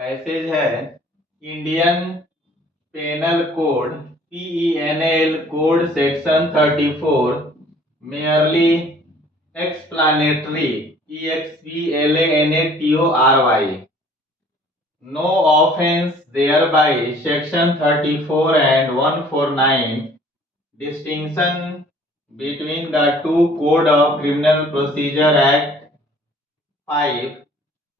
Passage है Indian penal code PENAL code section 34 merely explanatory EXPLANATORY no offense thereby section 34 and 149 distinction between the two code of criminal procedure act 5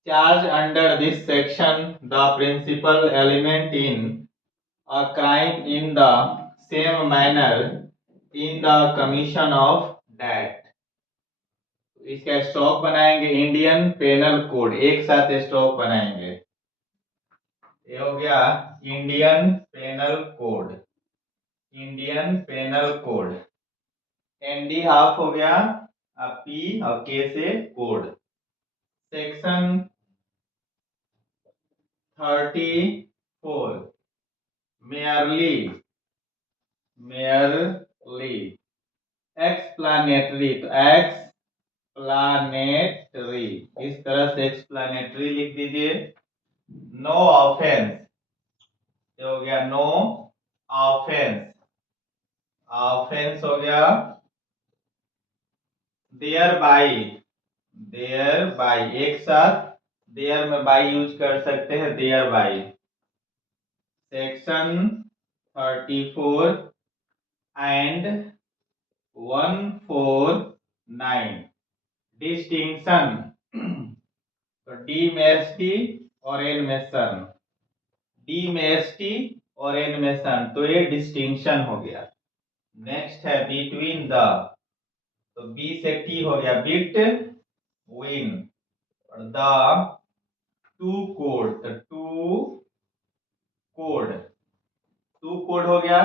charge under this section the principal element in a crime in the same manner in the commission of that। इसका stock बनाएंगे Indian penal code, एक साथ stock बनाएंगे। ये हो गया Indian penal code, Indian penal code. एनडी half हो गया पी और के से कोड। सेक्शन 34 मेयरली एक्सप्लानेटरी, तो एक्सप्लानेटरी इस तरह से एक्सप्लानेटरी लिख दीजिए। नो ऑफेंस हो गया नो ऑफेंस, ऑफेंस हो गया देयर बाई एक साथ देयर में बाई यूज कर सकते हैं, thereby. Section 34 and 149 distinction, तो डी में एस टी और एन में सन, डी में एस टी और एन में सन, तो ये डिस्टिंक्शन हो गया। नेक्स्ट है बिटवीन द, तो बी से टी हो गया बिट विन, और द टू कोड, तो टू कोड हो गया।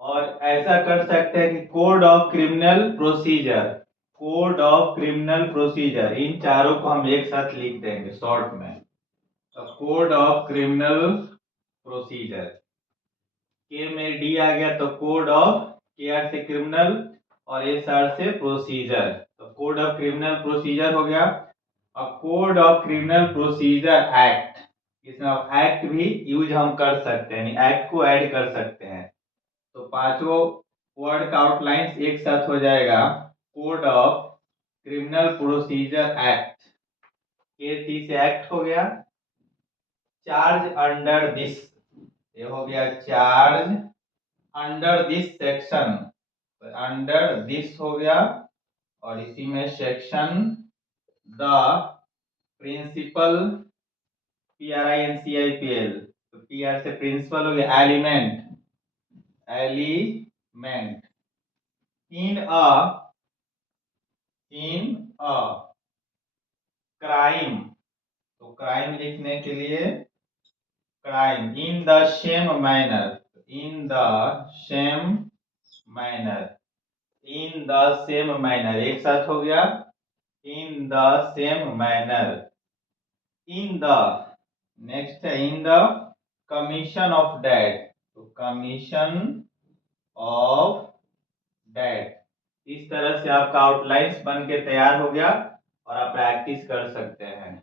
और ऐसा कर सकते हैं कि code of criminal procedure, code of criminal procedure, इन चारों को हम एक साथ लिख देंगे शॉर्ट में। तो कोड ऑफ क्रिमिनल प्रोसीजर, के में डी आ गया तो कोड ऑफ, के आर से क्रिमिनल और एस आर से प्रोसीजर, तो कोड ऑफ क्रिमिनल प्रोसीजर हो गया। अब code of criminal procedure act, इसमें आप एक्ट भी यूज हम कर सकते हैं, एक्ट को ऐड कर सकते हैं। तो पांचों वर्ड का आउटलाइंस एक साथ हो जाएगा, code of criminal procedure act, के टी से एक्ट हो गया। चार्ज अंडर दिस, ये हो गया charge under this section, under this हो गया, और इसी में सेक्शन द प्रिंसिपल PRINCIPL, तो PR से प्रिंसिपल हो गया element, element in a crime, तो क्राइम लिखने के लिए crime in the same manner, in the same manner, in the same manner एक साथ हो गया, in the same manner, in the, next है in the commission of debt, तो कमीशन ऑफ डेट। इस तरह से आपका आउटलाइंस बन के तैयार हो गया और आप प्रैक्टिस कर सकते हैं।